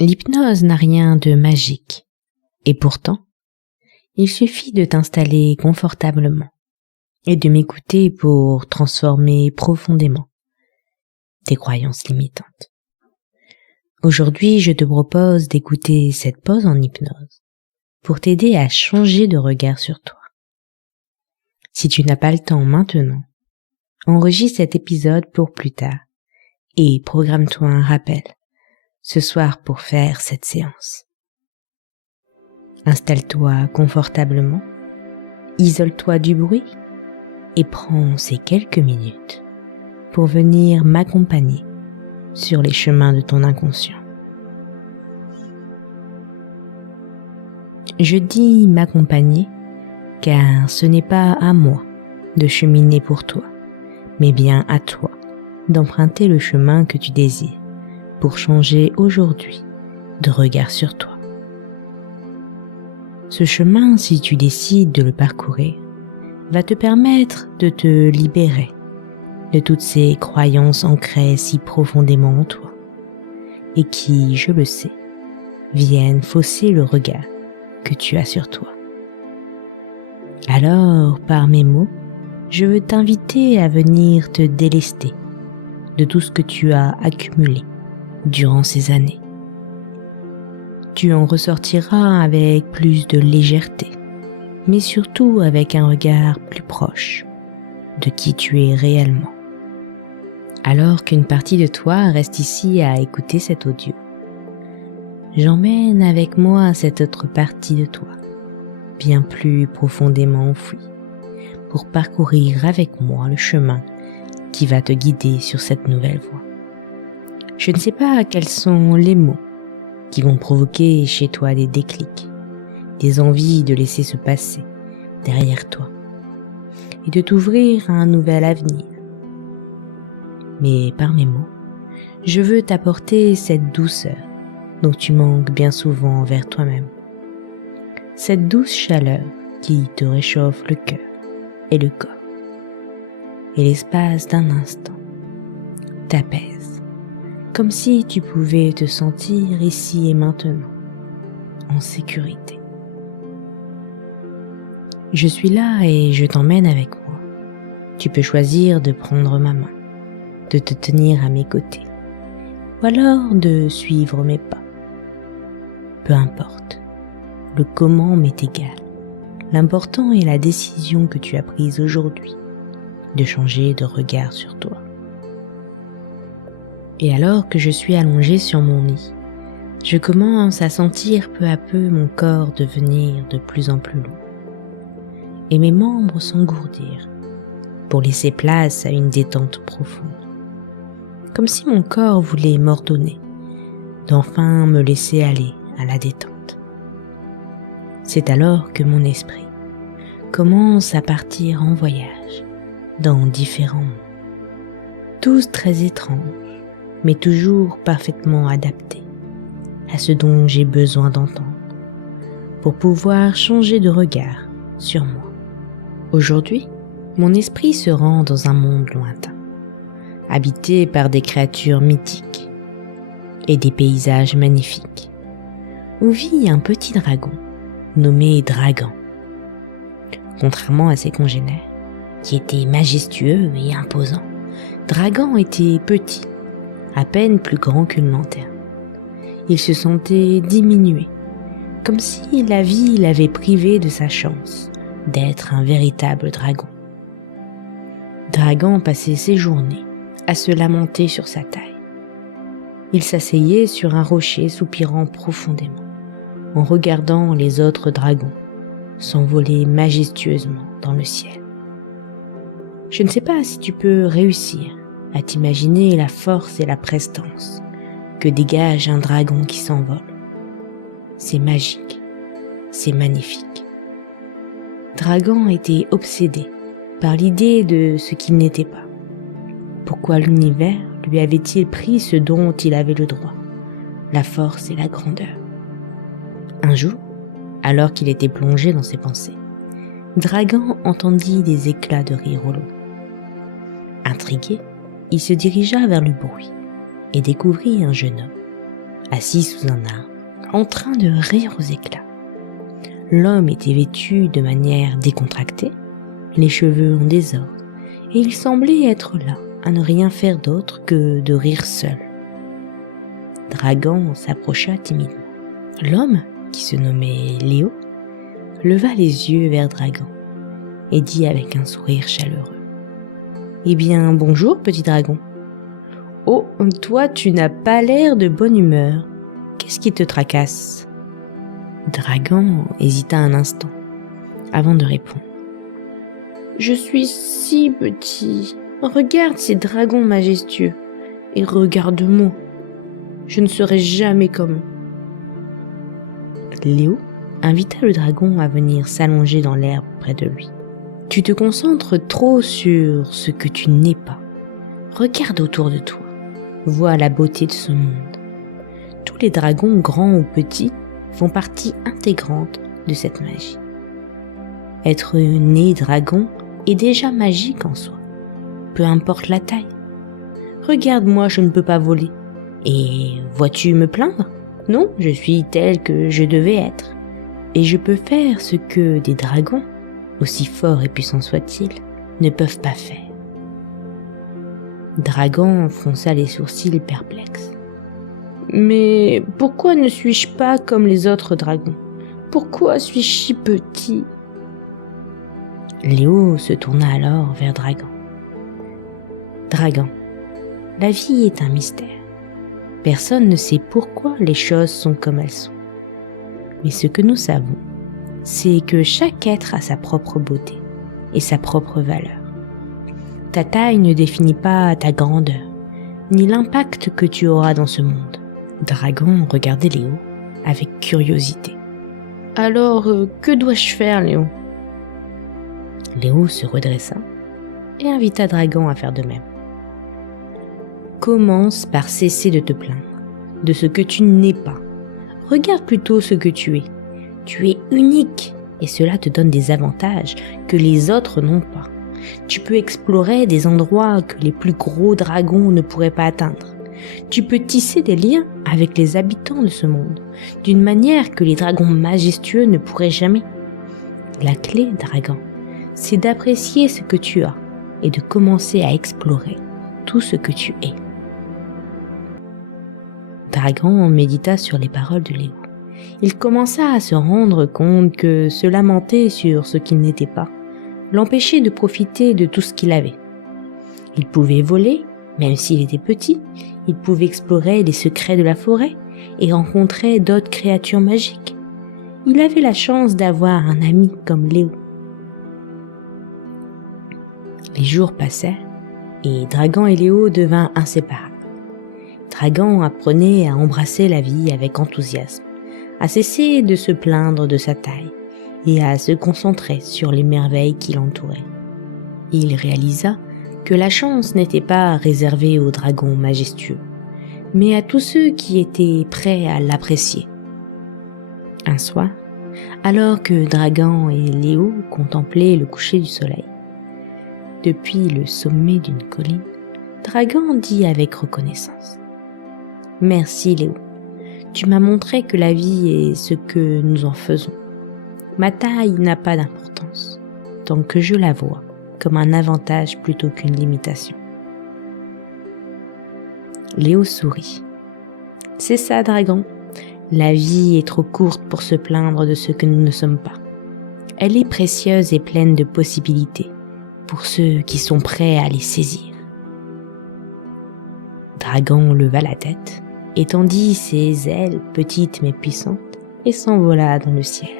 L'hypnose n'a rien de magique. Et pourtant, il suffit de t'installer confortablement et de m'écouter pour transformer profondément tes croyances limitantes. Aujourd'hui, je te propose d'écouter cette pause en hypnose pour t'aider à changer de regard sur toi. Si tu n'as pas le temps maintenant, enregistre cet épisode pour plus tard et programme-toi un rappel ce soir pour faire cette séance. Installe-toi confortablement, isole-toi du bruit et prends ces quelques minutes pour venir m'accompagner sur les chemins de ton inconscient. Je dis m'accompagner car ce n'est pas à moi de cheminer pour toi, mais bien à toi d'emprunter le chemin que tu désires pour changer aujourd'hui de regard sur toi. Ce chemin, si tu décides de le parcourir, va te permettre de te libérer de toutes ces croyances ancrées si profondément en toi et qui, je le sais, viennent fausser le regard que tu as sur toi. Alors, par mes mots, je veux t'inviter à venir te délester de tout ce que tu as accumulé durant ces années. Tu en ressortiras avec plus de légèreté, mais surtout avec un regard plus proche de qui tu es réellement. Alors qu'une partie de toi reste ici à écouter cet audio, j'emmène avec moi cette autre partie de toi, bien plus profondément enfouie, pour parcourir avec moi le chemin qui va te guider sur cette nouvelle voie. Je ne sais pas quels sont les mots qui vont provoquer chez toi des déclics, des envies de laisser se passer derrière toi et de t'ouvrir à un nouvel avenir. Mais par mes mots, je veux t'apporter cette douceur dont tu manques bien souvent envers toi-même. Cette douce chaleur qui te réchauffe le cœur et le corps. Et l'espace d'un instant t'apaise, comme si tu pouvais te sentir ici et maintenant, en sécurité. Je suis là et je t'emmène avec moi. Tu peux choisir de prendre ma main, de te tenir à mes côtés, ou alors de suivre mes pas. Peu importe, le comment m'est égal. L'important est la décision que tu as prise aujourd'hui, de changer de regard sur toi. Et alors que je suis allongée sur mon lit, je commence à sentir peu à peu mon corps devenir de plus en plus lourd et mes membres s'engourdir pour laisser place à une détente profonde. Comme si mon corps voulait m'ordonner d'enfin me laisser aller à la détente. C'est alors que mon esprit commence à partir en voyage dans différents mondes, tous très étranges, mais toujours parfaitement adaptés à ce dont j'ai besoin d'entendre pour pouvoir changer de regard sur moi. Aujourd'hui, mon esprit se rend dans un monde lointain, habité par des créatures mythiques et des paysages magnifiques, où vit un petit dragon nommé Dragan. Contrairement à ses congénères, qui étaient majestueux et imposants, Dragan était petit, à peine plus grand qu'une lanterne. Il se sentait diminué, comme si la vie l'avait privé de sa chance d'être un véritable dragon. Dragan passait ses journées à se lamenter sur sa taille. Il s'asseyait sur un rocher soupirant profondément, en regardant les autres dragons s'envoler majestueusement dans le ciel. Je ne sais pas si tu peux réussir à t'imaginer la force et la prestance que dégage un dragon qui s'envole. C'est magique, c'est magnifique. Dragan était obsédé par l'idée de ce qu'il n'était pas. Pourquoi l'univers lui avait-il pris ce dont il avait le droit, la force et la grandeur? Un jour, alors qu'il était plongé dans ses pensées, Dragan entendit des éclats de rire au loin. Intrigué, il se dirigea vers le bruit et découvrit un jeune homme, assis sous un arbre, en train de rire aux éclats. L'homme était vêtu de manière décontractée, les cheveux en désordre, et il semblait être là, à ne rien faire d'autre que de rire seul. Dragan s'approcha timidement. L'homme, qui se nommait Léo, leva les yeux vers Dragan et dit avec un sourire chaleureux: « Eh bien, bonjour, petit dragon. Oh, toi, tu n'as pas l'air de bonne humeur. Qu'est-ce qui te tracasse ?» Dragan hésita un instant, avant de répondre. « Je suis si petit. Regarde ces dragons majestueux, et regarde-moi. Je ne serai jamais comme eux. » Léo invita le dragon à venir s'allonger dans l'herbe près de lui. « Tu te concentres trop sur ce que tu n'es pas. Regarde autour de toi. Vois la beauté de ce monde. Tous les dragons, grands ou petits, font partie intégrante de cette magie. Être né dragon est déjà magique en soi, peu importe la taille. Regarde-moi, je ne peux pas voler. Et vois-tu me plaindre ? Non, je suis tel que je devais être. Et je peux faire ce que des dragons, aussi forts et puissants soient-ils, ne peuvent pas faire. » Dragan fronça les sourcils perplexes. « Mais pourquoi ne suis-je pas comme les autres dragons ? Pourquoi suis-je si petit ?» Léo se tourna alors vers Dragan. « Dragan, la vie est un mystère. Personne ne sait pourquoi les choses sont comme elles sont. Mais ce que nous savons, c'est que chaque être a sa propre beauté et sa propre valeur. Ta taille ne définit pas ta grandeur, ni l'impact que tu auras dans ce monde. » Dragan regardait Léo avec curiosité. « Alors, que dois-je faire, Léo ?» Léo se redressa et invita Dragan à faire de même. « Commence par cesser de te plaindre de ce que tu n'es pas. Regarde plutôt ce que tu es. Tu es unique et cela te donne des avantages que les autres n'ont pas. Tu peux explorer des endroits que les plus gros dragons ne pourraient pas atteindre. Tu peux tisser des liens avec les habitants de ce monde, d'une manière que les dragons majestueux ne pourraient jamais. La clé, Dragan, c'est d'apprécier ce que tu as et de commencer à explorer tout ce que tu es. » Dragan médita sur les paroles de Léo. Il commença à se rendre compte que se lamenter sur ce qu'il n'était pas l'empêchait de profiter de tout ce qu'il avait. Il pouvait voler, même s'il était petit, il pouvait explorer les secrets de la forêt et rencontrer d'autres créatures magiques. Il avait la chance d'avoir un ami comme Léo. Les jours passèrent et Dragan et Léo devinrent inséparables. Dragan apprenait à embrasser la vie avec enthousiasme, à cesser de se plaindre de sa taille et à se concentrer sur les merveilles qui l'entouraient. Il réalisa que la chance n'était pas réservée aux dragons majestueux, mais à tous ceux qui étaient prêts à l'apprécier. Un soir, alors que Dragan et Léo contemplaient le coucher du soleil, depuis le sommet d'une colline, Dragan dit avec reconnaissance: « Merci Léo, tu m'as montré que la vie est ce que nous en faisons. Ma taille n'a pas d'importance, tant que je la vois comme un avantage plutôt qu'une limitation. » Léo sourit. « C'est ça, Dragan. La vie est trop courte pour se plaindre de ce que nous ne sommes pas. Elle est précieuse et pleine de possibilités pour ceux qui sont prêts à les saisir. » Dragan leva la tête, étendit ses ailes petites mais puissantes et s'envola dans le ciel.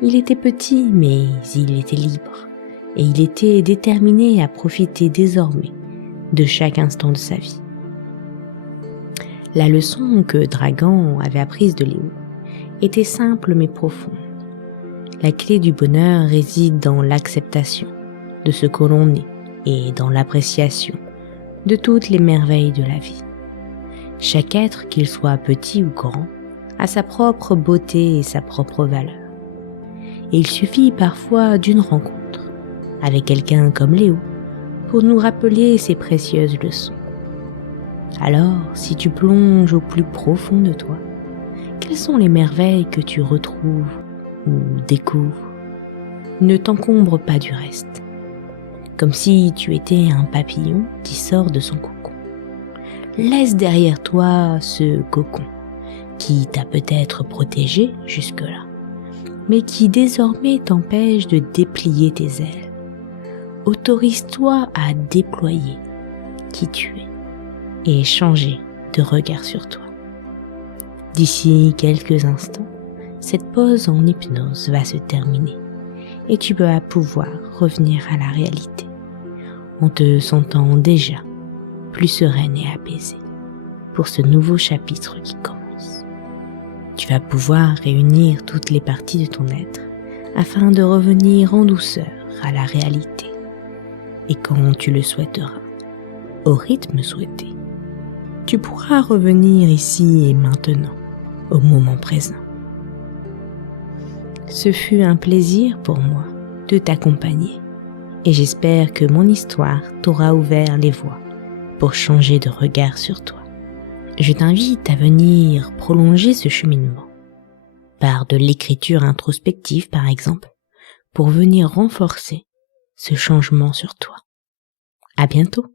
Il était petit mais il était libre et il était déterminé à profiter désormais de chaque instant de sa vie. La leçon que Dragan avait apprise de Léo était simple mais profonde. La clé du bonheur réside dans l'acceptation de ce que l'on est et dans l'appréciation de toutes les merveilles de la vie. Chaque être, qu'il soit petit ou grand, a sa propre beauté et sa propre valeur. Et il suffit parfois d'une rencontre avec quelqu'un comme Léo pour nous rappeler ces précieuses leçons. Alors, si tu plonges au plus profond de toi, quelles sont les merveilles que tu retrouves ou découvres? Ne t'encombre pas du reste, comme si tu étais un papillon qui sort de son cocon. Laisse derrière toi ce cocon qui t'a peut-être protégé jusque-là, mais qui désormais t'empêche de déplier tes ailes. Autorise-toi à déployer qui tu es et changer de regard sur toi. D'ici quelques instants, cette pause en hypnose va se terminer et tu vas pouvoir revenir à la réalité en te sentant déjà plus sereine et apaisée pour ce nouveau chapitre qui commence. Tu vas pouvoir réunir toutes les parties de ton être afin de revenir en douceur à la réalité. Et quand tu le souhaiteras, au rythme souhaité, tu pourras revenir ici et maintenant, au moment présent. Ce fut un plaisir pour moi de t'accompagner et j'espère que mon histoire t'aura ouvert les voies pour changer de regard sur toi. Je t'invite à venir prolonger ce cheminement par de l'écriture introspective par exemple, pour venir renforcer ce changement sur toi. À bientôt.